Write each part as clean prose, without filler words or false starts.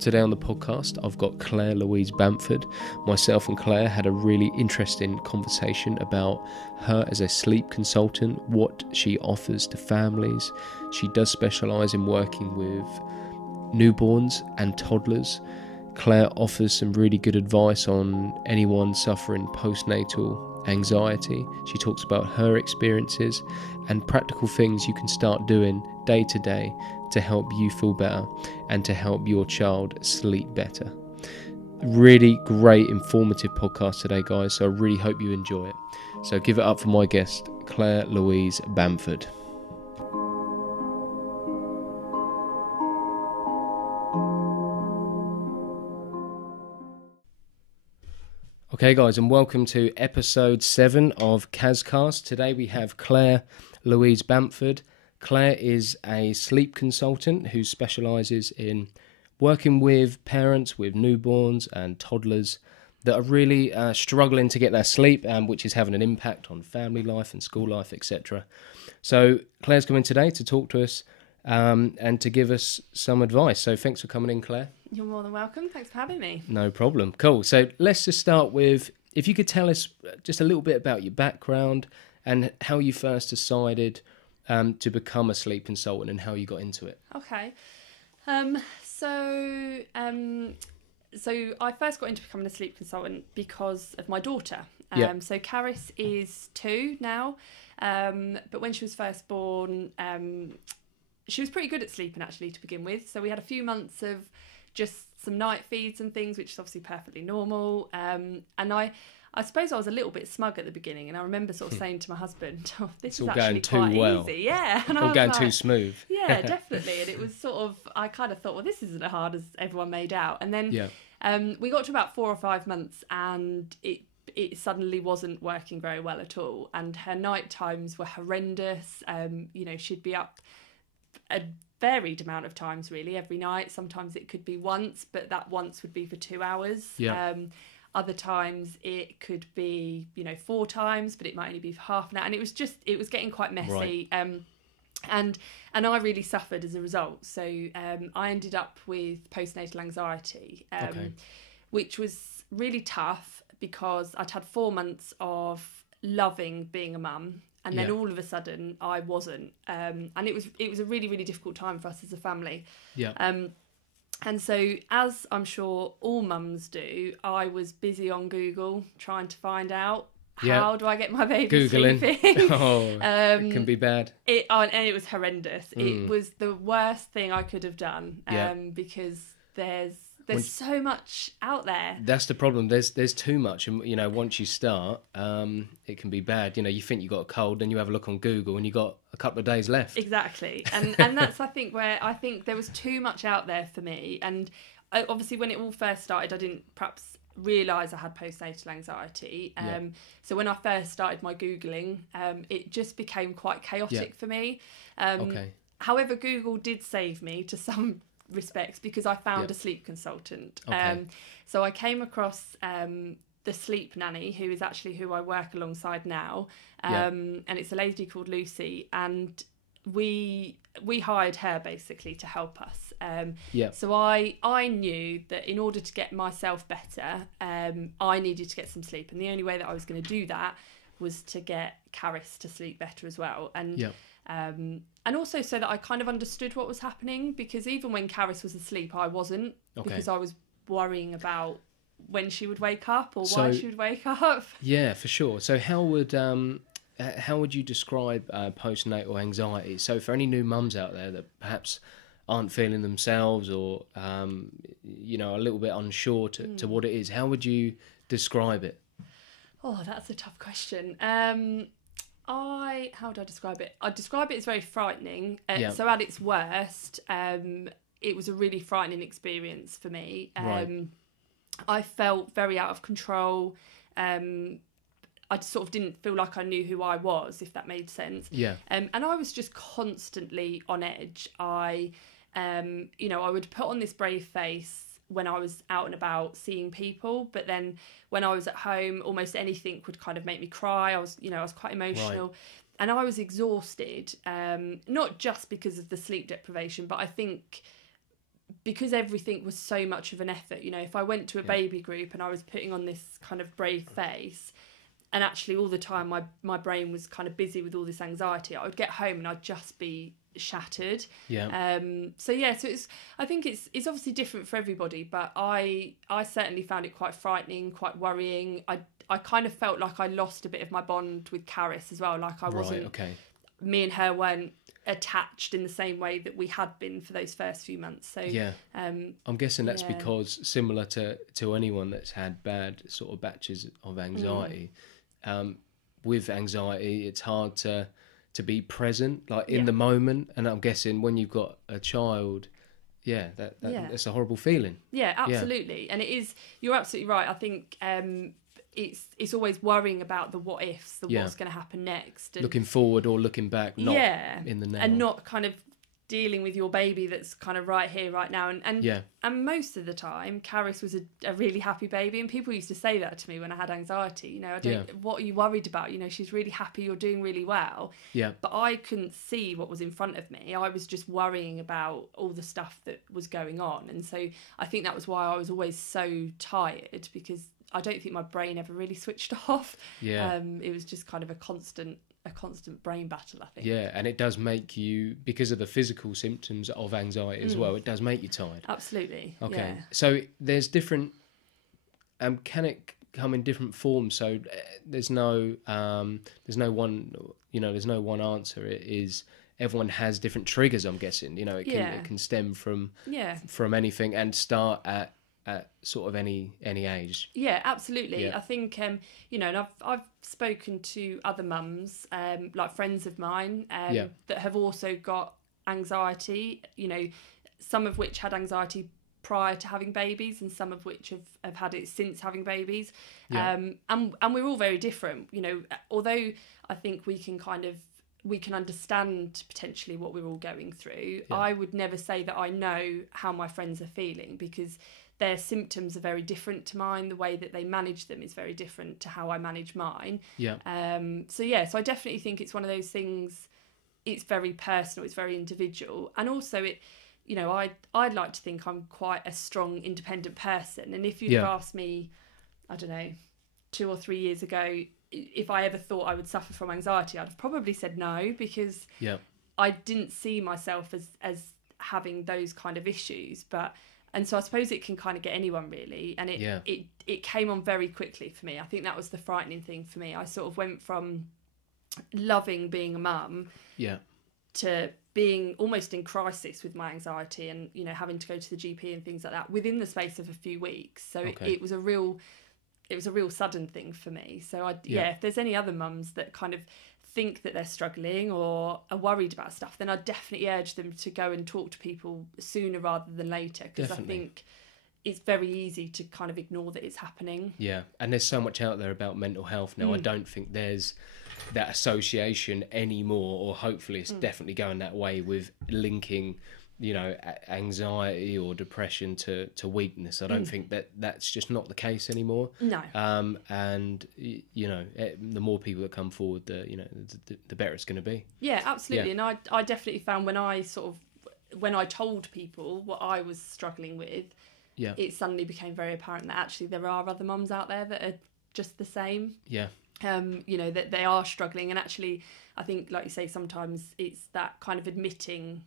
Today on the podcast, I've got Louise Bamford. Myself and Claire had a really interesting conversation about her as a sleep consultant, what she offers to families. She does specialise in working with newborns and toddlers. Claire offers some really good advice on anyone suffering postnatal anxiety. She talks about her experiences and practical things you can start doing day to day to help you feel better and to help your child sleep better. Really great, informative podcast today, guys, so I really hope you enjoy it. So give it up for my guest, Louise Bamford. Okay, guys, and welcome to episode 7 of CazCast. Today we have Louise Bamford. Claire is a sleep consultant who specialises in working with parents with newborns and toddlers that are really struggling to get their sleep, which is having an impact on family life and school life, etc. So Claire's coming today to talk to us and to give us some advice. So thanks for coming in, Claire. You're more than welcome. Thanks for having me. No problem. Cool. So let's just start with, if you could tell us just a little bit about your background and how you first decided to become a sleep consultant and how you got into it. Okay. So I first got into becoming a sleep consultant because of my daughter. So Caris is 2 now, but when she was first born, she was pretty good at sleeping actually to begin with. So we had a few months of just some night feeds and things, which is obviously perfectly normal. And I suppose I was a little bit smug at the beginning, and I remember sort of saying to my husband, "Oh, this is actually quite easy." Yeah, and all going too smooth. Yeah, definitely. And it was sort of, I kind of thought, well, this isn't as hard as everyone made out. And then we got to about 4 or 5 months, and it suddenly wasn't working very well at all. And her night times were horrendous. She'd be up a varied amount of times really every night. Sometimes it could be once, but that once would be for 2 hours. Other times it could be 4 times, but it might only be for half an hour, and it was getting quite messy. Right. And I really suffered as a result. So I ended up with post natal anxiety, which was really tough because I'd had 4 months of loving being a mum. And then all of a sudden I wasn't. And it was a really, really difficult time for us as a family. And so, as I'm sure all mums do, I was busy on Google trying to find out how do I get my baby Googling. sleeping. It can be bad. And it was horrendous. It was the worst thing I could have done because there's so much out there. That's the problem. There's too much, and once you start, it can be bad. You think you got a cold, and you have a look on Google, and you got a couple of days left. Exactly, and that's I think there was too much out there for me. And obviously, when it all first started, I didn't perhaps realise I had postnatal anxiety. So when I first started my Googling, it just became quite chaotic for me. However, Google did save me to some respects because I found a sleep consultant. So I came across the sleep nanny, who is actually who I work alongside now, and it's a lady called Lucy, and we hired her basically to help us. So I knew that in order to get myself better, I needed to get some sleep, and the only way that I was going to do that was to get Caris to sleep better as well. And also so that I kind of understood what was happening, because even when Caris was asleep, I wasn't, because I was worrying about when she would wake up or why she would wake up. Yeah, for sure. So how would you describe postnatal anxiety? So for any new mums out there that perhaps aren't feeling themselves or a little bit unsure to what it is, how would you describe it? Oh, that's a tough question. How do I describe it? I'd describe it as very frightening. So at its worst, it was a really frightening experience for me. I felt very out of control. I sort of didn't feel like I knew who I was, if that made sense. Yeah. And I was just constantly on edge. I would put on this brave face when I was out and about seeing people, but then when I was at home, almost anything would kind of make me cry. I was quite emotional. Right. And I was exhausted, not just because of the sleep deprivation, but I think because everything was so much of an effort. If I went to a baby group and I was putting on this kind of brave face, and actually all the time my brain was kind of busy with all this anxiety, I would get home and I'd just be shattered. Yeah. So I think it's obviously different for everybody, but I certainly found it quite frightening, quite worrying. I kind of felt like I lost a bit of my bond with Caris as well. Like I wasn't. Right, okay. Me and her weren't attached in the same way that we had been for those first few months. So yeah, I'm guessing that's because similar to anyone that's had bad sort of batches of anxiety. With anxiety, it's hard to be present, like in the moment. And I'm guessing when you've got a child, that's a horrible feeling. Yeah, absolutely. And it is. You're absolutely right. I think it's always worrying about the what ifs, what's going to happen next, and looking forward or looking back, not in the now, and not kind of dealing with your baby that's kind of right here, right now. And most of the time, Caris was a really happy baby, and people used to say that to me when I had anxiety. What are you worried about? She's really happy, you're doing really well. Yeah. But I couldn't see what was in front of me. I was just worrying about all the stuff that was going on, and so I think that was why I was always so tired, because I don't think my brain ever really switched off. Yeah. It was just kind of a constant brain battle, I think. Yeah, and it does make you, because of the physical symptoms of anxiety as well, it does make you tired. Absolutely. Okay. Yeah. So there's different, can it come in different forms? So there's no one answer. It is, everyone has different triggers, I'm guessing. It can stem from anything and start at sort of any age. Yeah, absolutely. I think and I've spoken to other mums, like friends of mine, that have also got anxiety, some of which had anxiety prior to having babies and some of which have had it since having babies. And we're all very different, although I think we can understand potentially what we're all going through. I would never say that I know how my friends are feeling, because their symptoms are very different to mine. The way that they manage them is very different to how I manage mine. So I definitely think it's one of those things. It's very personal. It's very individual, and also I'd like to think I'm quite a strong, independent person. And if you'd have asked me, I don't know, 2 or 3 years ago, if I ever thought I would suffer from anxiety, I'd have probably said no, because I didn't see myself as having those kind of issues. And so I suppose it can kind of get anyone, really. And it came on very quickly for me. I think that was the frightening thing for me. I sort of went from loving being a mum to being almost in crisis with my anxiety, and having to go to the GP and things like that within the space of a few weeks. So it was a real sudden thing for me. So if there's any other mums that kind of think that they're struggling or are worried about stuff, then I'd definitely urge them to go and talk to people sooner rather than later, because I think it's very easy to kind of ignore that it's happening. Yeah, and there's so much out there about mental health now. I don't think there's that association anymore, or hopefully it's definitely going that way, with linking anxiety or depression to weakness. I don't think that's just not the case anymore. No. And the more people that come forward, the better it's going to be. Yeah, absolutely. And I definitely found when I told people what I was struggling with, it suddenly became very apparent that actually there are other mums out there that are just the same. Yeah. That they are struggling, and actually I think, like you say, sometimes it's that kind of admitting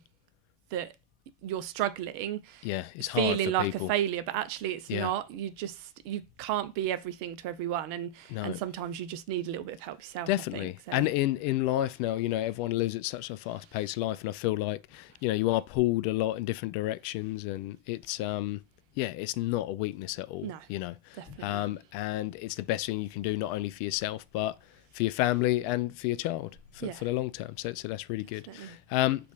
that you're struggling, it's hard, feeling like people. A failure, but actually it's not. You can't be everything to everyone, and sometimes you just need a little bit of help yourself. Definitely. I think, so. And in life now, everyone lives at such a fast-paced life, and I feel like you are pulled a lot in different directions, and it's it's not a weakness at all. No, definitely. And it's the best thing you can do, not only for yourself but for your family and for your child for the long term. So that's really good.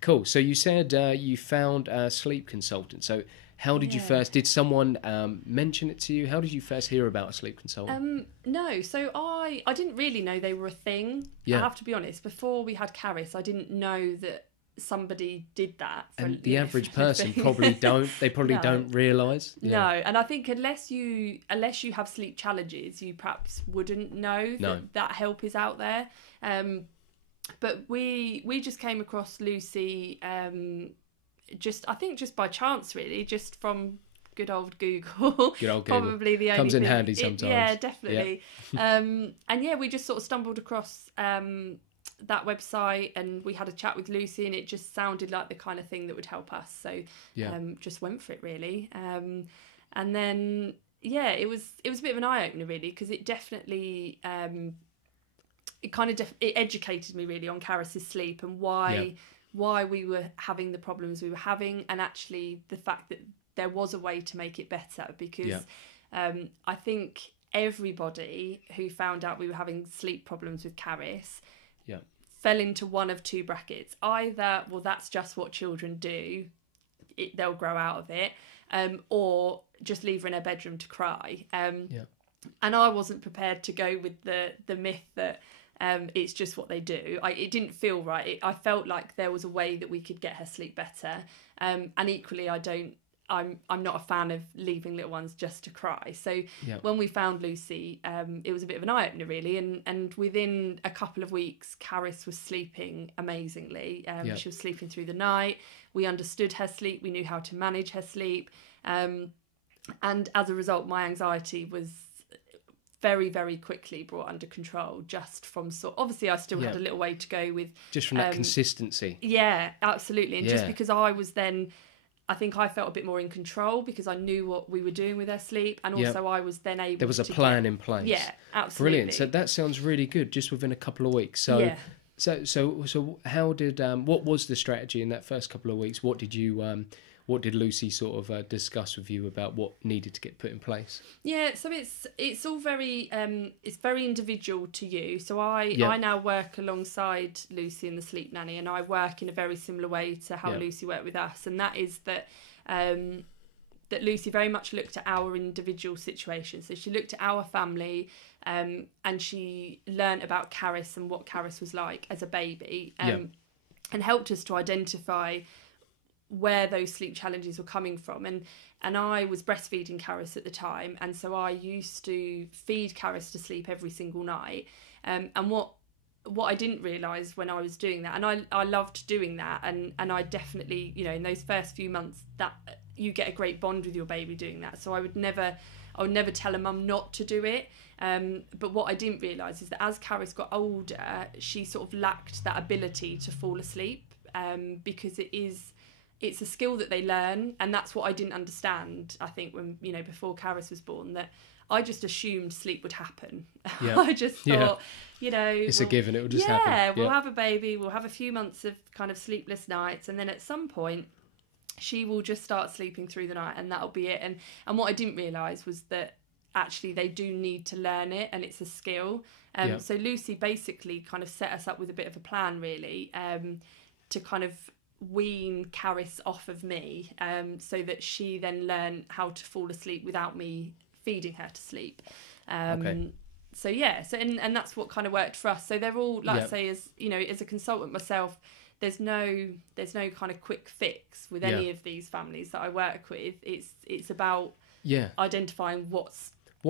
Cool. So you said you found a sleep consultant. So How did you first, did someone mention it to you? How did you first hear about a sleep consultant? No, so I didn't really know they were a thing. I have to be honest, before we had Caris, I didn't know that somebody did that. And the average person probably don't realise. No, and I think unless you have sleep challenges, you perhaps wouldn't know that help is out there. But we just came across Lucy just by chance, really, just from good old Google. Good old Google. Probably the only comes in thing. handy sometimes. Yeah, definitely. And we just sort of stumbled across that website, and we had a chat with Lucy, and it just sounded like the kind of thing that would help us. So just went for it, really. And then it was a bit of an eye opener, really, because it definitely it educated me really on Caris's sleep and why we were having the problems we were having, and actually the fact that there was a way to make it better, because I think everybody who found out we were having sleep problems with Caris fell into one of two brackets. Either, well, that's just what children do, they'll grow out of it, or just leave her in her bedroom to cry. And I wasn't prepared to go with the myth that it's just what they do. It didn't feel right. I felt like there was a way that we could get her sleep better. And equally, I'm not a fan of leaving little ones just to cry. So when we found Lucy, it was a bit of an eye-opener, really. And within a couple of weeks, Caris was sleeping amazingly. She was sleeping through the night. We understood her sleep. We knew how to manage her sleep. And as a result, my anxiety was very, very quickly brought under control, just from obviously I still had a little way to go with... Just from that consistency. Yeah, absolutely. And just because I was then... I think I felt a bit more in control because I knew what we were doing with her sleep, and also I was then able to... There was a plan in place. Yeah, absolutely. Brilliant. So that sounds really good, just within a couple of weeks. So how did... what was the strategy in that first couple of weeks? What did Lucy sort of discuss with you about what needed to get put in place? Yeah, so it's all very it's very individual to you. So I now work alongside Lucy and the sleep nanny, and I work in a very similar way to how Lucy worked with us, and that is that that Lucy very much looked at our individual situation. So she looked at our family, and she learnt about Caris and what Caris was like as a baby, and helped us to identify where those sleep challenges were coming from. And I was breastfeeding Caris at the time, and so I used to feed Caris to sleep every single night. And what I didn't realise when I was doing that, and I loved doing that, and I definitely, in those first few months, that you get a great bond with your baby doing that. So I would never tell a mum not to do it. But what I didn't realise is that as Caris got older, she sort of lacked that ability to fall asleep, because it's a skill that they learn, and that's what I didn't understand, I think, when, before Caris was born, that I just assumed sleep would happen. I just thought, it's a given, it will just happen. Yeah, we'll have a baby, we'll have a few months of kind of sleepless nights, and then at some point she will just start sleeping through the night, and that'll be it. And what I didn't realise was that actually they do need to learn it, and it's a skill. So Lucy basically kind of set us up with a bit of a plan, really, to kind of wean Caris off of me, so that she then learned how to fall asleep without me feeding her to sleep. So and that's what kind of worked for us. So they're all, like I say, as as a consultant myself, there's no kind of quick fix with any of these families that I work with. It's about identifying what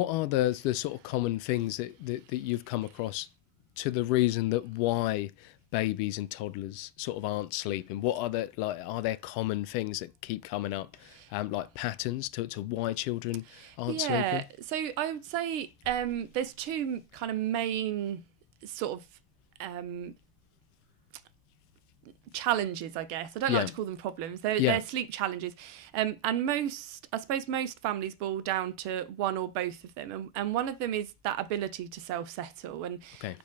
are the sort of common things that you've come across to the reason that why babies and toddlers sort of aren't sleeping. What are there common things that keep coming up, like patterns to why children aren't sleeping? Yeah, so I would say there's two kind of main sort of challenges, I guess. I don't like to call them problems. They're sleep challenges, and most families boil down to one or both of them, and one of them is that ability to self-settle,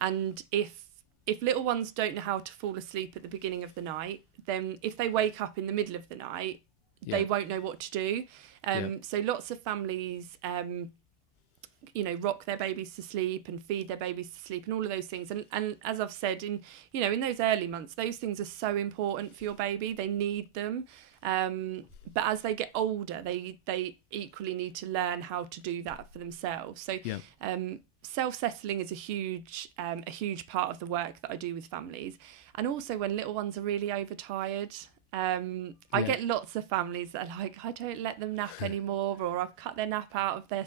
and if little ones don't know how to fall asleep at the beginning of the night, then if they wake up in the middle of the night, they won't know what to do. So lots of families, rock their babies to sleep and feed their babies to sleep and all of those things. And as I've said, in those early months, those things are so important for your baby. They need them. But as they get older, they equally need to learn how to do that for themselves. So self-settling is a huge part of the work that I do with families. And also when little ones are really overtired, I get lots of families that are like, I don't let them nap anymore, or I've cut their nap out of their,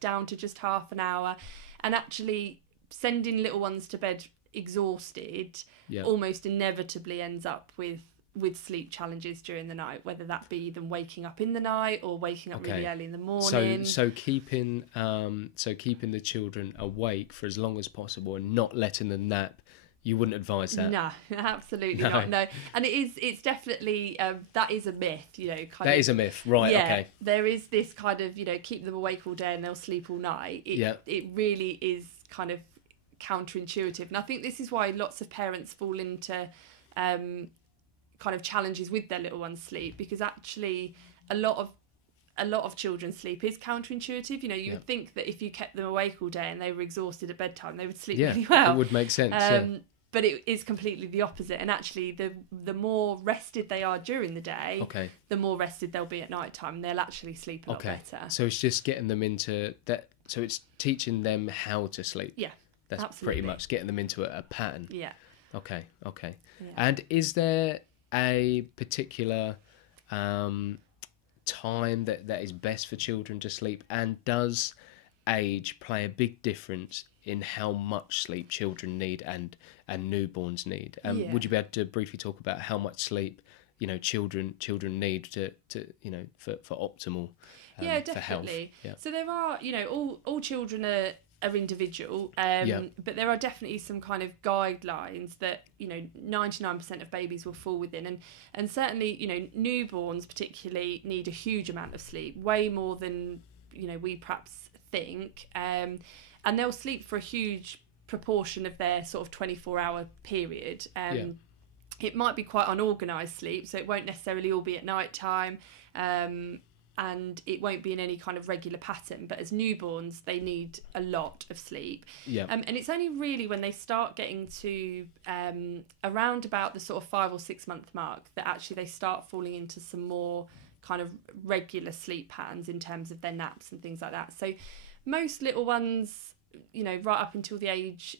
down to just half an hour. And actually sending little ones to bed exhausted almost inevitably ends up with sleep challenges during the night, whether that be them waking up in the night or waking up really early in the morning. So keeping the children awake for as long as possible and not letting them nap, you wouldn't advise that? No, absolutely not. No, and it's definitely that is a myth. That is a myth, right? Yeah, okay. There is this kind of keep them awake all day and they'll sleep all night. It really is kind of counterintuitive, and I think this is why lots of parents fall into kind of challenges with their little one's sleep, because actually a lot of children's sleep is counterintuitive. You would think that if you kept them awake all day and they were exhausted at bedtime, they would sleep really well. It would make sense. But it is completely the opposite. And actually, the more rested they are during the day, the more rested they'll be at night time. They'll actually sleep a lot better. So it's just getting them into that. So it's teaching them how to sleep. Yeah, that's absolutely. pretty much getting them into a pattern. Yeah. Okay. Yeah. And is there a particular time that is best for children to sleep, and does age play a big difference in how much sleep children need and newborns need? Would you be able to briefly talk about how much sleep children need to for optimal definitely. for health? So there are all children are individual, but there are definitely some kind of guidelines that 99% of babies will fall within, and certainly newborns particularly need a huge amount of sleep, way more than we perhaps think, and they'll sleep for a huge proportion of their sort of 24-hour period. It might be quite unorganised sleep, so it won't necessarily all be at night time, and it won't be in any kind of regular pattern. But as newborns, they need a lot of sleep. And it's only really when they start getting to around about the sort of 5 or 6 month mark that actually they start falling into some more kind of regular sleep patterns in terms of their naps and things like that. So most little ones, right up until the age,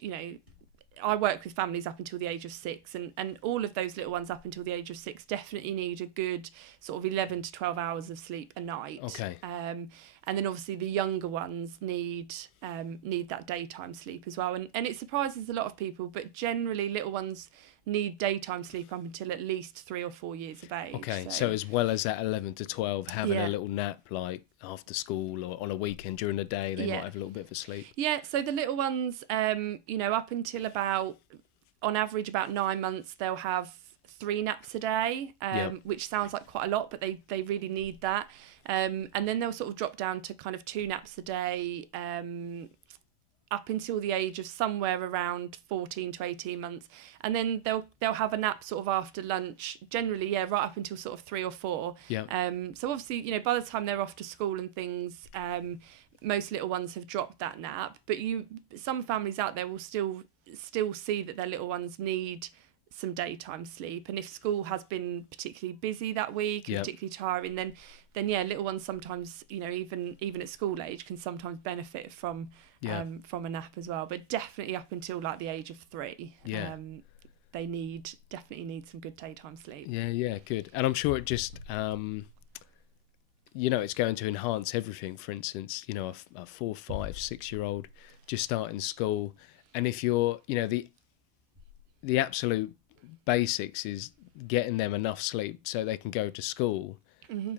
I work with families up until the age of 6, and all of those little ones up until the age of 6 definitely need a good sort of 11 to 12 hours of sleep a night. And then obviously the younger ones need that daytime sleep as well. And it surprises a lot of people, but generally little ones need daytime sleep up until at least 3 or 4 years of age. So as well as that 11 to 12, having a little nap like after school or on a weekend during the day, they might have a little bit of a sleep. So the little ones, up until about, on average, about 9 months, they'll have 3 naps a day, which sounds like quite a lot, but they really need that. And then they'll sort of drop down to kind of 2 naps a day, up until the age of somewhere around 14 to 18 months, and then they'll have a nap sort of after lunch, generally right up until sort of 3 or 4. So obviously by the time they're off to school and things, most little ones have dropped that nap, but some families out there will still see that their little ones need some daytime sleep, and if school has been particularly busy that week, particularly tiring, then little ones sometimes even at school age can sometimes benefit from a nap as well. But definitely up until like the age of 3, they definitely need some good daytime sleep. Good. And I'm sure it just it's going to enhance everything. For instance, a 4, 5, 6-year-old just starting school, and if you're the absolute basics is getting them enough sleep so they can go to school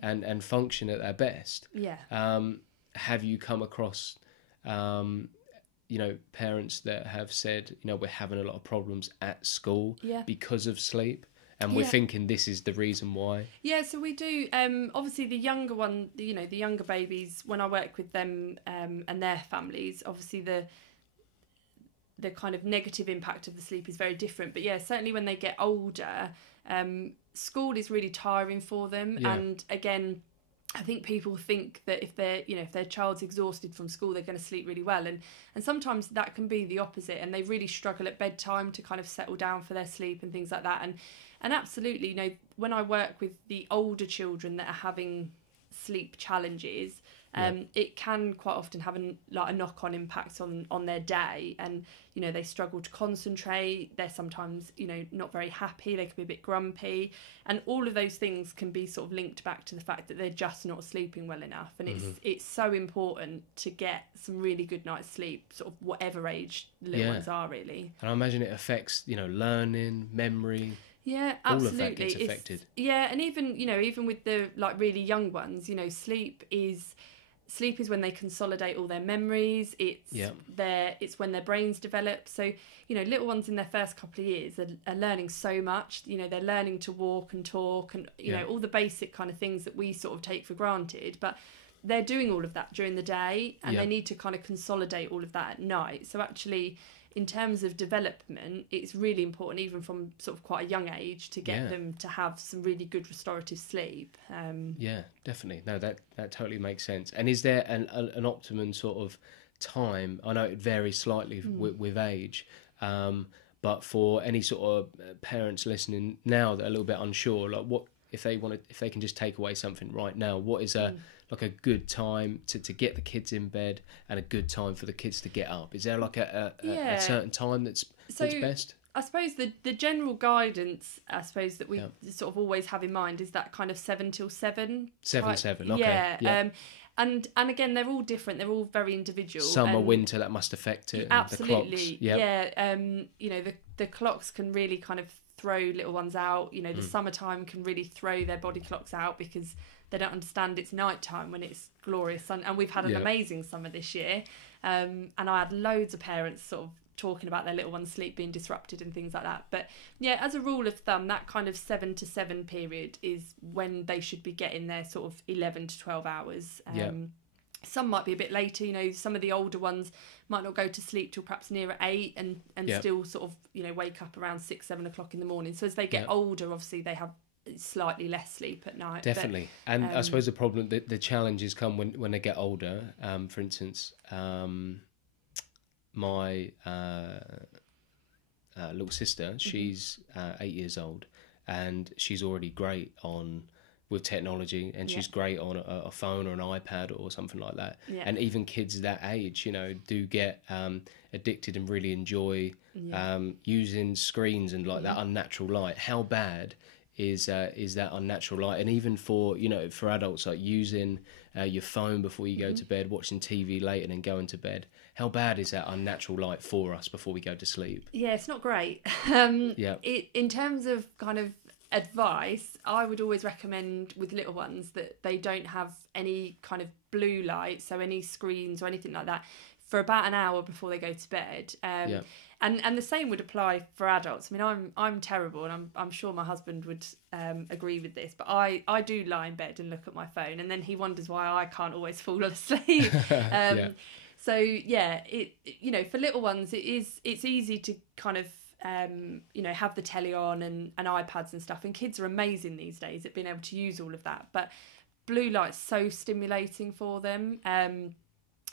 and function at their best. Have you come across parents that have said we're having a lot of problems at school because of sleep, and we're thinking this is the reason why? So we do. Obviously the younger one, the younger babies, when I work with them and their families, obviously the kind of negative impact of the sleep is very different. But certainly when they get older, school is really tiring for them. And again, I think people think that if their child's exhausted from school, they're going to sleep really well, and sometimes that can be the opposite, and they really struggle at bedtime to kind of settle down for their sleep and things like that. And absolutely, you know, when I work with the older children that are having sleep challenges, it can quite often have a knock-on impact on their day, and you know, they struggle to concentrate, they're sometimes, you know, not very happy, they can be a bit grumpy, and all of those things can be sort of linked back to the fact that they're just not sleeping well enough. And it's so important to get some really good night's sleep, sort of whatever age the little ones are, really. And I imagine it affects, you know, learning, memory. Yeah, absolutely. All of that gets affected. And even, you know, even with the like really young ones, you know, sleep is when they consolidate all their memories. It's when their brains develop. So, you know, little ones in their first couple of years are learning so much. You know, they're learning to walk and talk and, you know, all the basic kind of things that we sort of take for granted. But they're doing all of that during the day, and they need to kind of consolidate all of that at night. So actually, in terms of development, it's really important, even from sort of quite a young age, to get them to have some really good restorative sleep. Yeah, definitely. No, that totally makes sense. And is there an optimum sort of time? I know it varies slightly with age, but for any sort of parents listening now that are a little bit unsure, like what if they can just take away something right now, what is like a good time to get the kids in bed and a good time for the kids to get up? Is there like a certain time that's best? I suppose the general guidance, I suppose, that we sort of always have in mind is that kind of 7 till 7. 7, okay. Yeah. And again, they're all different. They're all very individual. Summer, winter, that must affect it. Absolutely. The clocks. Yeah. You know, the clocks can really kind of throw little ones out. You know, the summertime can really throw their body clocks out because they don't understand it's nighttime when it's glorious sun. And we've had an amazing summer this year. And I had loads of parents sort of talking about their little one's sleep being disrupted and things like that. But yeah, as a rule of thumb, that kind of 7 to 7 period is when they should be getting their sort of 11 to 12 hours. Some might be a bit later, you know, some of the older ones might not go to sleep till perhaps nearer 8 and still sort of, you know, wake up around 6, 7 o'clock in the morning. So as they get older, obviously they have slightly less sleep at night. Definitely. And I suppose the problem, the challenges come when they get older. For instance, my little sister, she's 8 years old, and she's already great with technology, and she's great on a phone or an iPad or something like that. And even kids that age, you know, do get addicted and really enjoy using screens and like that unnatural light. How bad is that unnatural light? And even for, you know, for adults, like using your phone before you go to bed, watching TV late and then going to bed. How bad is that unnatural light for us before we go to sleep? Yeah, it's not great. In terms of kind of advice, I would always recommend with little ones that they don't have any kind of blue light, so any screens or anything like that, for about an hour before they go to bed. And the same would apply for adults. I mean, I'm terrible, and I'm sure my husband would agree with this, but I do lie in bed and look at my phone, and then he wonders why I can't always fall asleep. So yeah, it you know, for little ones, it's easy to kind of you know, have the telly on and iPads and stuff, and kids are amazing these days at being able to use all of that, but blue light's so stimulating for them.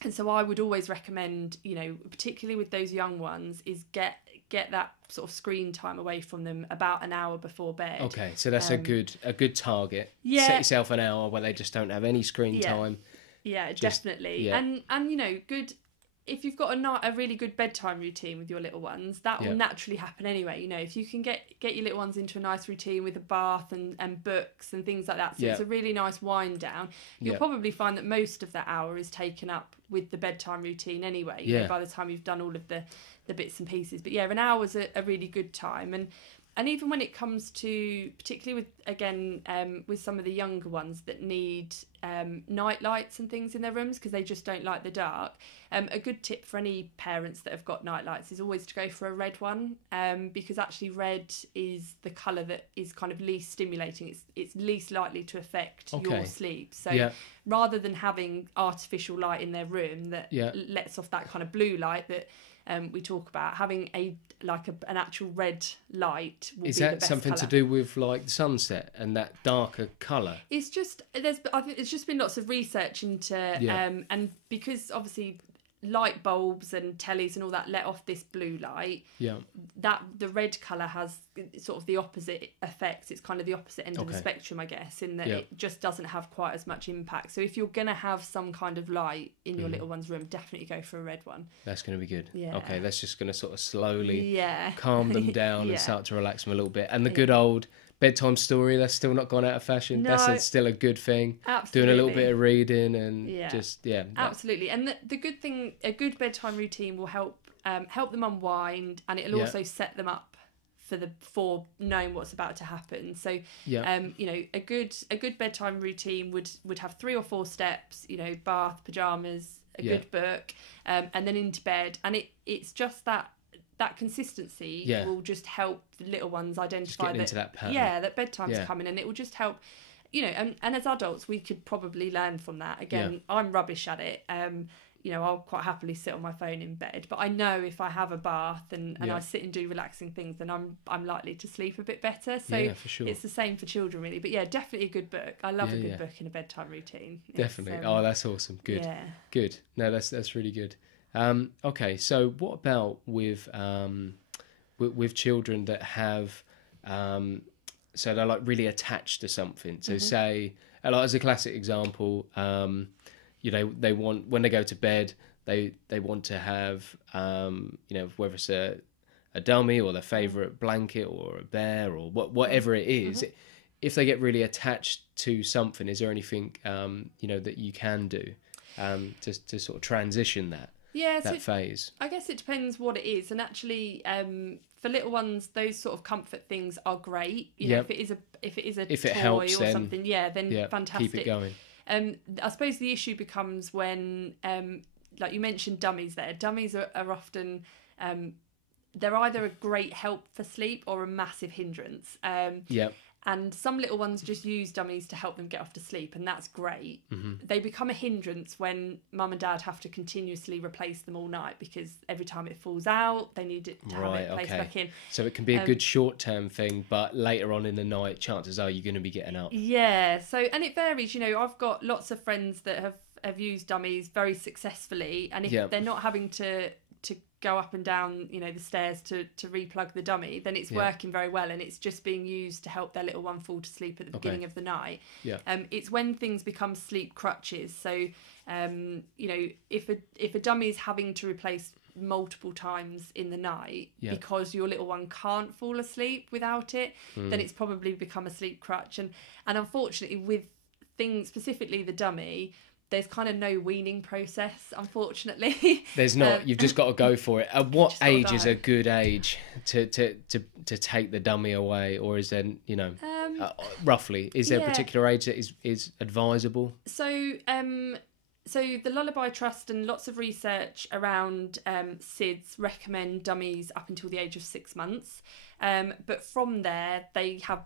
And so I would always recommend, you know, particularly with those young ones, is get that sort of screen time away from them about an hour before bed. Okay, so that's a good target. Set yourself an hour where they just don't have any screen time. Yeah, definitely. And you know, good. If you've got a really good bedtime routine with your little ones, that will naturally happen anyway. You know, if you can get your little ones into a nice routine with a bath and books and things like that, so it's a really nice wind down, you'll probably find that most of that hour is taken up with the bedtime routine anyway, you know, by the time you've done all of the bits and pieces. But yeah, an hour's a really good time. And even when it comes to, particularly with, again, with some of the younger ones that need night lights and things in their rooms because they just don't like the dark, a good tip for any parents that have got night lights is always to go for a red one, because actually red is the colour that is kind of least stimulating. It's least likely to affect your sleep. So rather than having artificial light in their room that lets off that kind of blue light that we talk about, having an actual red light will be the best colour. Is that something to do with like the sunset and that darker colour? It's just, I think it's just been lots of research into, and because obviously light bulbs and tellies and all that let off this blue light, that the red colour has sort of the opposite effects. It's kind of the opposite end of the spectrum, I guess, in that it just doesn't have quite as much impact. So if you're going to have some kind of light in your little one's room, definitely go for a red one. That's going to be good. Okay, that's just going to sort of slowly calm them down and start to relax them a little bit. And the good old bedtime story, that's still not gone out of fashion. No, that's still a good thing. Absolutely. Doing a little bit of reading and absolutely. And the good thing, a good bedtime routine will help them unwind, and it'll also set them up for knowing what's about to happen. So you know, a good bedtime routine would have 3 or 4 steps, you know, bath, pajamas, a good book, and then into bed. And it's just that consistency will just help the little ones identify that bedtime's coming, and it will just help, you know, and as adults we could probably learn from that. Again, I'm rubbish at it. You know, I'll quite happily sit on my phone in bed, but I know if I have a bath and I sit and do relaxing things, then I'm likely to sleep a bit better. So for sure. It's the same for children, really. But definitely a good book. I love a good book in a bedtime routine. Definitely. That's awesome. Good. No, that's really good. Okay, so what about with children that have so they're like really attached to something? So say, like as a classic example, you know, they want, when they go to bed, they want to have you know, whether it's a dummy or their favorite blanket or a bear or whatever it is. If they get really attached to something, is there anything you know, that you can do to sort of transition that phase? I guess it depends what it is, and actually for little ones those sort of comfort things are great, you know. If it is a toy helps, or something, then fantastic, keep it going. I suppose the issue becomes when like you mentioned dummies there. Dummies are often they're either a great help for sleep or a massive hindrance. And some little ones just use dummies to help them get off to sleep, and that's great. They become a hindrance when mum and dad have to continuously replace them all night, because every time it falls out, they need it to have it placed back in. So it can be a good short-term thing, but later on in the night, chances are you're going to be getting up. Yeah, so, and it varies. You know, I've got lots of friends that have used dummies very successfully, and if they're not having to go up and down, you know, the stairs to replug the dummy, then it's working very well, and it's just being used to help their little one fall to sleep at the beginning of the night. It's when things become sleep crutches. So you know, if a dummy is having to replace multiple times in the night because your little one can't fall asleep without it, then it's probably become a sleep crutch. And unfortunately, with things, specifically the dummy, there's kind of no weaning process, unfortunately. There's not. You've just got to go for it. At what age is a good age to take the dummy away, or is there, you know, roughly, is there a particular age that is advisable? So the Lullaby Trust and lots of research around SIDS recommend dummies up until the age of 6 months, but from there they have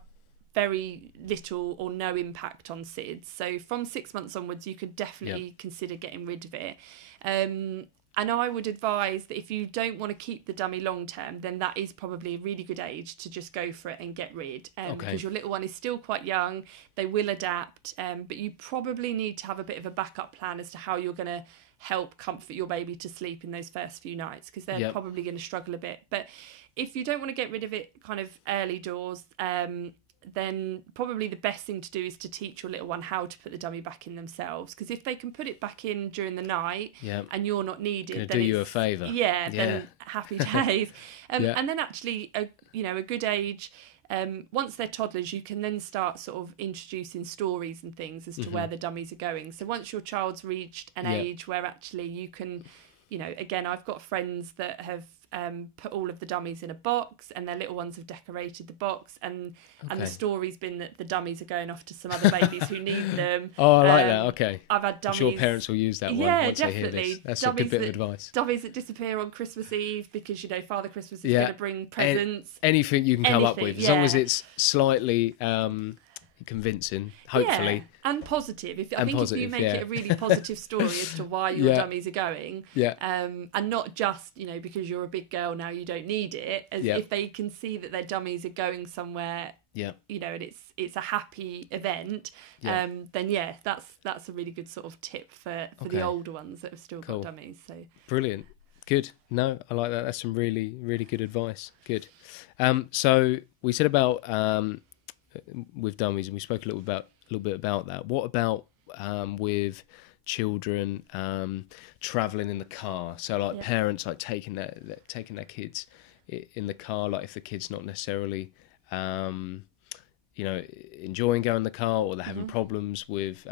very little or no impact on SIDS. So from 6 months onwards, you could definitely consider getting rid of it. And I would advise that if you don't want to keep the dummy long term, then that is probably a really good age to just go for it and get rid. Because your little one is still quite young, they will adapt, but you probably need to have a bit of a backup plan as to how you're going to help comfort your baby to sleep in those first few nights, because they're probably going to struggle a bit. But if you don't want to get rid of it kind of early doors, then probably the best thing to do is to teach your little one how to put the dummy back in themselves, because if they can put it back in during the night and you're not needed, then do you a favour. Then happy days. And then actually a good age, once they're toddlers, you can then start sort of introducing stories and things as to where the dummies are going. So once your child's reached an age where actually you can, you know, again, I've got friends that have put all of the dummies in a box, and their little ones have decorated the box, and the story's been that the dummies are going off to some other babies who need them. I like that. Okay, I've had dummies. I'm sure parents will use that one once definitely. They hear this. That's dummies a good bit of advice. Dummies that disappear on Christmas Eve because, you know, Father Christmas is going to bring presents. Anything you can come up with, as long as it's slightly convincing, hopefully, and positive. If you make it a really positive story as to why your dummies are going, and not just, you know, because you're a big girl now you don't need it. If they can see that their dummies are going somewhere and it's a happy event, then that's a really good sort of tip for the older ones that have still got dummies. So brilliant. Good. No, I like that. That's some really, really good advice. Good. So we said about with dummies, and we spoke a little bit about that. What about with children traveling in the car? So like parents like taking their kids in the car, like if the kid's not necessarily enjoying going in the car, or they're having problems with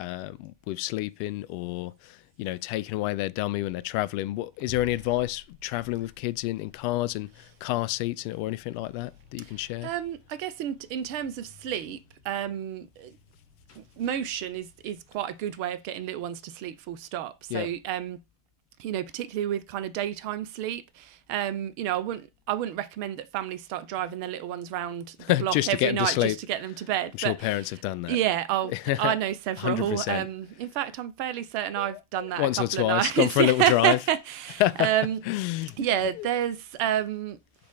sleeping, or taking away their dummy when they're traveling. Is there any advice traveling with kids in cars and car seats or anything like that you can share? I guess in terms of sleep, motion is quite a good way of getting little ones to sleep, full stop. So particularly with kind of daytime sleep, I wouldn't recommend that families start driving their little ones round the block every night just to get them to bed. I'm sure parents have done that. Yeah, I know several. 100%. In fact, I'm fairly certain I've done that once a couple or twice. Of nights. Gone for a little drive. There's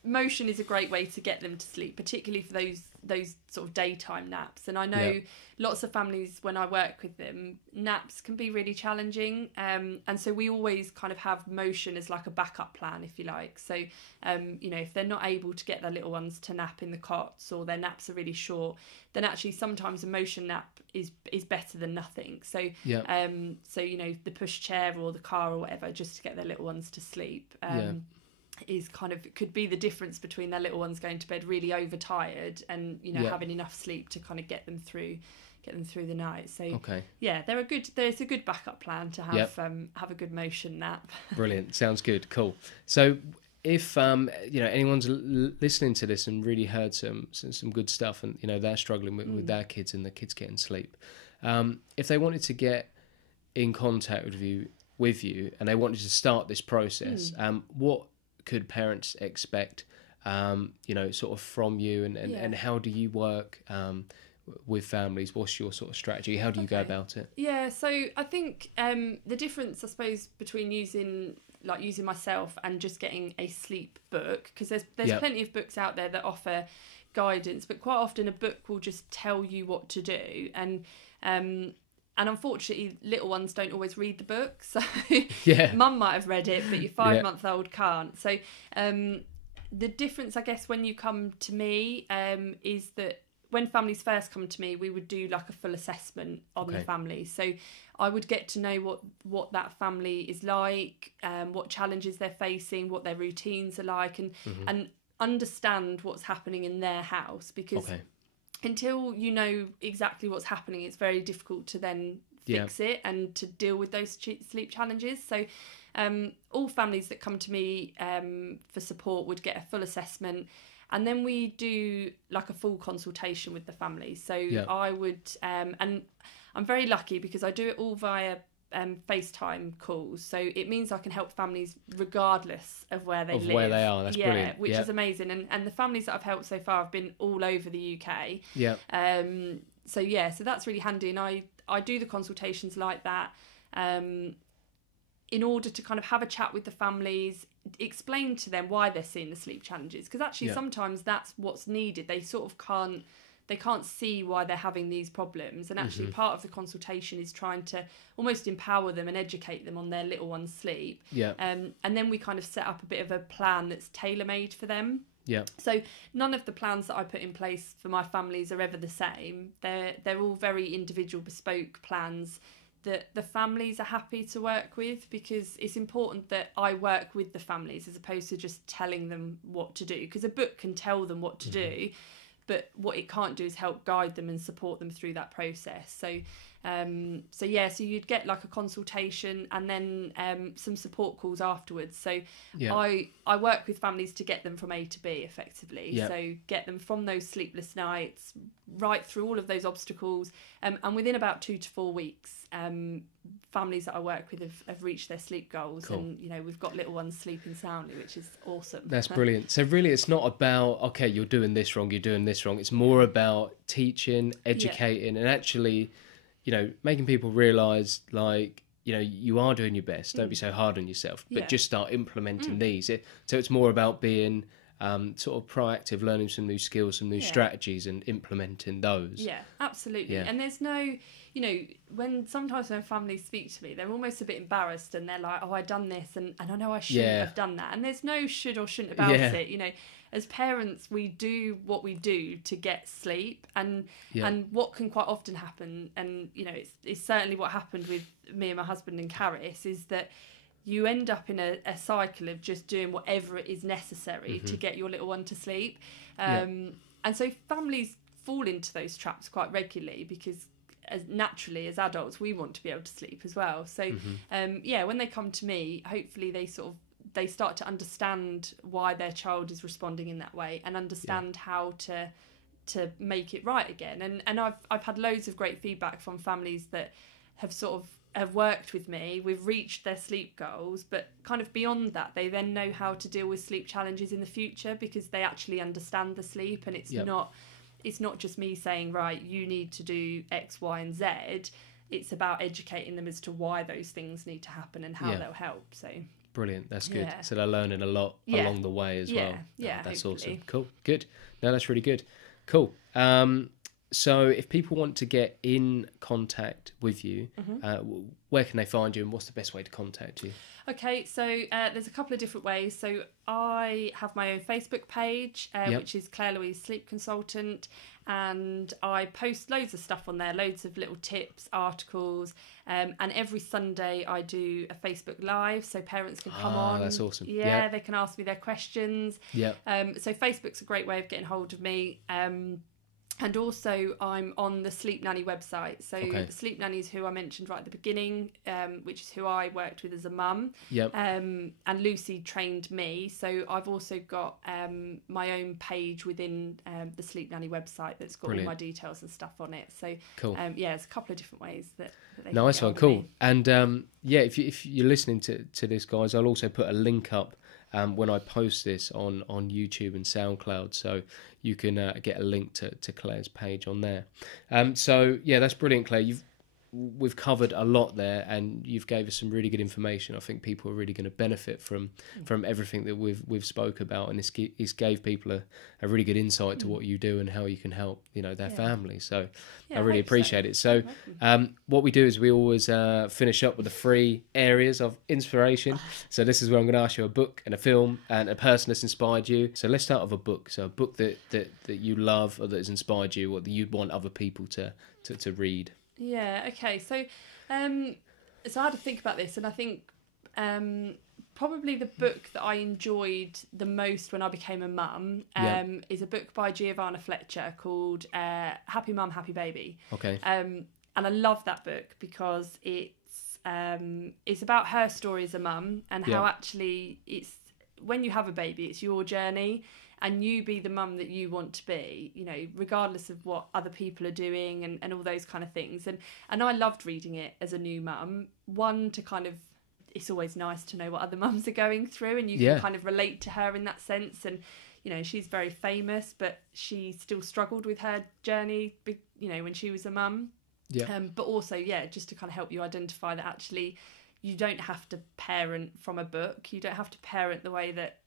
motion is a great way to get them to sleep, particularly for those sort of daytime naps. And I know lots of families, when I work with them, naps can be really challenging, and so we always kind of have motion as like a backup plan, if you like. So if they're not able to get their little ones to nap in the cots, or their naps are really short, then actually sometimes a motion nap is better than nothing. So the push chair or the car or whatever, just to get their little ones to sleep, is kind of could be the difference between their little ones going to bed really overtired and having enough sleep to kind of get them through the night. So there's a good backup plan to have a good motion nap. Brilliant. Sounds good. Cool. So if anyone's listening to this and really heard some good stuff, and they're struggling with their kids and the kids getting sleep, if they wanted to get in contact with you and they wanted to start this process, what could parents expect sort of from you, and how do you work with families? What's your sort of strategy? How do you go about it? Yeah, so I think the difference, I suppose, between using myself and just getting a sleep book, because there's plenty of books out there that offer guidance, but quite often a book will just tell you what to do, and unfortunately little ones don't always read the book, so mum might have read it but your 5-month-old can't. So the difference, I guess, when you come to me is that when families first come to me, we would do like a full assessment on the family. So I would get to know what that family is like, what challenges they're facing, what their routines are like, and understand what's happening in their house, because until you know exactly what's happening, it's very difficult to then fix it and to deal with those sleep challenges. So all families that come to me for support would get a full assessment, and then we do like a full consultation with the family. So I would, and I'm very lucky because I do it all via FaceTime calls, so it means I can help families regardless of where they live. Where they are. That's brilliant. Which is amazing, and the families that I've helped so far have been all over the UK. So that's really handy, and I do the consultations like that in order to kind of have a chat with the families, explain to them why they're seeing the sleep challenges, because actually sometimes that's what's needed. They sort of can't see why they're having these problems, and actually part of the consultation is trying to almost empower them and educate them on their little one's sleep. And then we kind of set up a bit of a plan that's tailor-made for them. So none of the plans that I put in place for my families are ever the same. They're all very individual, bespoke plans that the families are happy to work with, because it's important that I work with the families as opposed to just telling them what to do, because a book can tell them what to do, but what it can't do is help guide them and support them through that process. So you'd get like a consultation and then some support calls afterwards. So I work with families to get them from A to B effectively. So get them from those sleepless nights right through all of those obstacles, and within about 2 to 4 weeks, families that I work with have reached their sleep goals. And we've got little ones sleeping soundly, which is awesome. That's brilliant. So really it's not about, okay, you're doing this wrong, it's more about teaching, educating, and actually making people realise, like, you are doing your best. Don't be so hard on yourself, but just start implementing these. So it's more about being Mm-hmm. sort of proactive, learning some new skills, some new strategies, and implementing those. Yeah, absolutely. Yeah. And there's no, when families speak to me, they're almost a bit embarrassed, and they're like, "Oh, I've done this, and I know I shouldn't have done that." And there's no should or shouldn't about it. As parents, we do what we do to get sleep, and what can quite often happen, and it's certainly what happened with me and my husband and Caris, is that you end up in a cycle of just doing whatever is necessary to get your little one to sleep. And so families fall into those traps quite regularly, because naturally as adults we want to be able to sleep as well. So when they come to me, hopefully they start to understand why their child is responding in that way, and understand how to make it right again. And I've had loads of great feedback from families that have worked with me. We've reached their sleep goals, but kind of beyond that, they then know how to deal with sleep challenges in the future, because they actually understand the sleep, and it's not just me saying, right, you need to do X, Y, and Z. It's about educating them as to why those things need to happen and how they'll help. So brilliant, that's good. So they're learning a lot along the way as well. That's hopefully. Awesome. Cool, good. No, that's really good. Cool. So if people want to get in contact with you, where can they find you, and what's the best way to contact you? Okay, so there's a couple of different ways. So I have my own Facebook page, which is Claire Louise Sleep Consultant, and I post loads of stuff on there, loads of little tips, articles, and every Sunday I do a Facebook Live, so parents can come on. That's awesome. Yeah, they can ask me their questions. Yeah. So Facebook's a great way of getting hold of me. And also I'm on the Sleep Nanny website. So Sleep Nanny is who I mentioned right at the beginning, which is who I worked with as a mum. Yep. And Lucy trained me. So I've also got my own page within the Sleep Nanny website that's got all my details and stuff on it. So there's a couple of different ways that they can get hold of me. And if you're listening to this, guys, I'll also put a link up when I post this on YouTube and SoundCloud, so you can get a link to Claire's page on there. That's brilliant, Claire. We've covered a lot there, and you've gave us some really good information. I think people are really going to benefit from everything that we've spoke about, and it's gave people a really good insight to what you do and how you can help their family. So I really appreciate it. So what we do is we always finish up with the 3 areas of inspiration. So this is where I'm going to ask you a book and a film and a person that's inspired you. So let's start with a book. So a book that you love or that has inspired you, or that you'd want other people to read. Yeah, okay. So I had to think about this, and I think probably the book that I enjoyed the most when I became a mum is a book by Giovanna Fletcher called Happy Mum, Happy Baby. Okay. And I love that book because it's about her story as a mum, and how actually it's when you have a baby, it's your journey. And you be the mum that you want to be, regardless of what other people are doing and all those kind of things. And I loved reading it as a new mum. One, to kind of, it's always nice to know what other mums are going through, and you can kind of relate to her in that sense. And, she's very famous, but she still struggled with her journey, when she was a mum. Yeah. But also, just to kind of help you identify that actually you don't have to parent from a book. You don't have to parent the way that,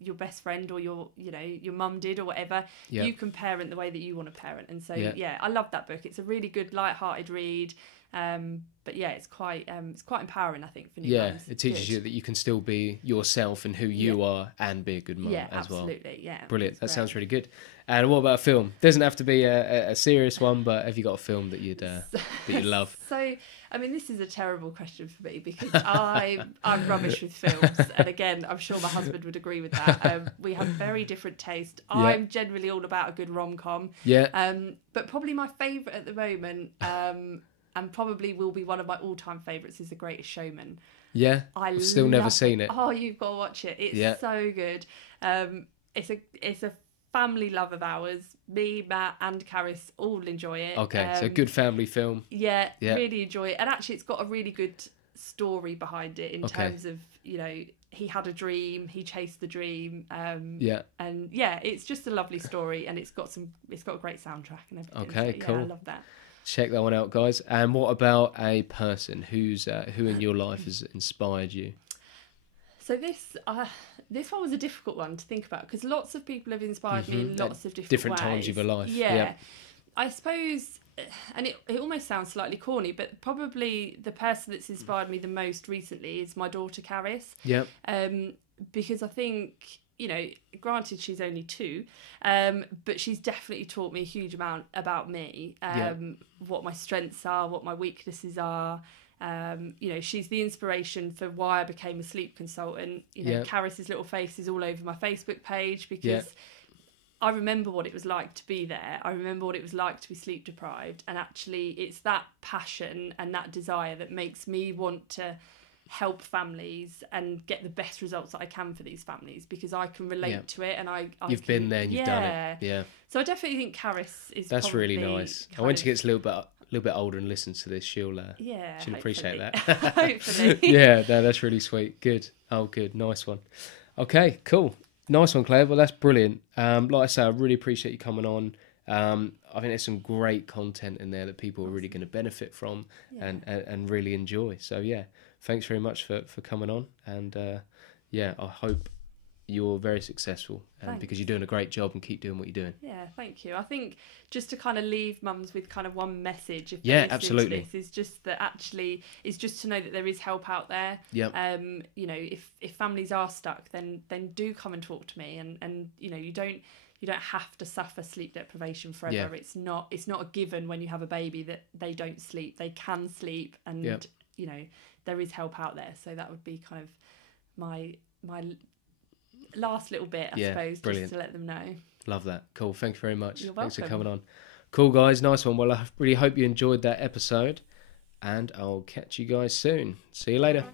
your best friend or your mum did or whatever. You can parent the way that you want to parent. And so, I love that book. It's a really good, light-hearted read. But it's quite empowering, I think, for new mums. It teaches you that you can still be yourself and who you are, and be a good mum as well. Absolutely, Brilliant. That sounds really good. And what about a film? Doesn't have to be a serious one, but have you got a film that that you love? So, I mean, this is a terrible question for me because I'm rubbish with films, and again, I'm sure my husband would agree with that. We have very different taste. I'm generally all about a good rom-com. But probably my favourite at the moment, and probably will be one of my all-time favourites, is The Greatest Showman. I've still never seen it. Oh, you've got to watch it. It's so good. It's a family love of ours. Me, Matt, and Caris all enjoy it. Okay, so good family film. Really enjoy it. And actually, it's got a really good story behind it in terms of, he had a dream, he chased the dream. And it's just a lovely story, and it's got a great soundtrack and everything. Okay, so, cool. I love that. Check that one out, guys. And what about a person who in your life has inspired you? So this one was a difficult one to think about because lots of people have inspired me in lots of different ways. Times of your life. Yeah. I suppose, and it almost sounds slightly corny, but probably the person that's inspired me the most recently is my daughter Caris. Yeah. Because I think, you know, granted she's only 2, but she's definitely taught me a huge amount about me, what my strengths are, what my weaknesses are. You know, she's the inspiration for why I became a sleep consultant. You know, Caris's little face is all over my Facebook page because I remember what it was like to be there. I remember what it was like to be sleep deprived. And actually, it's that passion and that desire that makes me want to help families and get the best results that I can for these families because I can relate to it. And you've been there and you've done it. Yeah. So I definitely think Caris is. That's really nice. And when she gets a little bit older and listens to this, she'll appreciate that. Hopefully. Yeah, no, that's really sweet. Good. Oh, good. Nice one. Okay, cool. Nice one, Claire. Well, that's brilliant. Like I say, I really appreciate you coming on. I think there's some great content in there that people are really going to benefit from and really enjoy. So yeah, thanks very much for coming on. And I hope you're very successful because you're doing a great job and keep doing what you're doing. Yeah, thank you. I think just to kind of leave mums with kind of one message, if absolutely, to this, is just that actually is just to know that there is help out there. Yeah. You know, if families are stuck, then do come and talk to me, and you know, you don't have to suffer sleep deprivation forever. Yeah. It's not a given when you have a baby that they don't sleep. They can sleep, and you know, there is help out there. So that would be kind of my last little bit, I suppose, brilliant. Just to let them know. Love that. Cool. Thank you very much. You're welcome. Thanks for coming on. Cool, guys. Nice one. Well, I really hope you enjoyed that episode, and I'll catch you guys soon. See you later.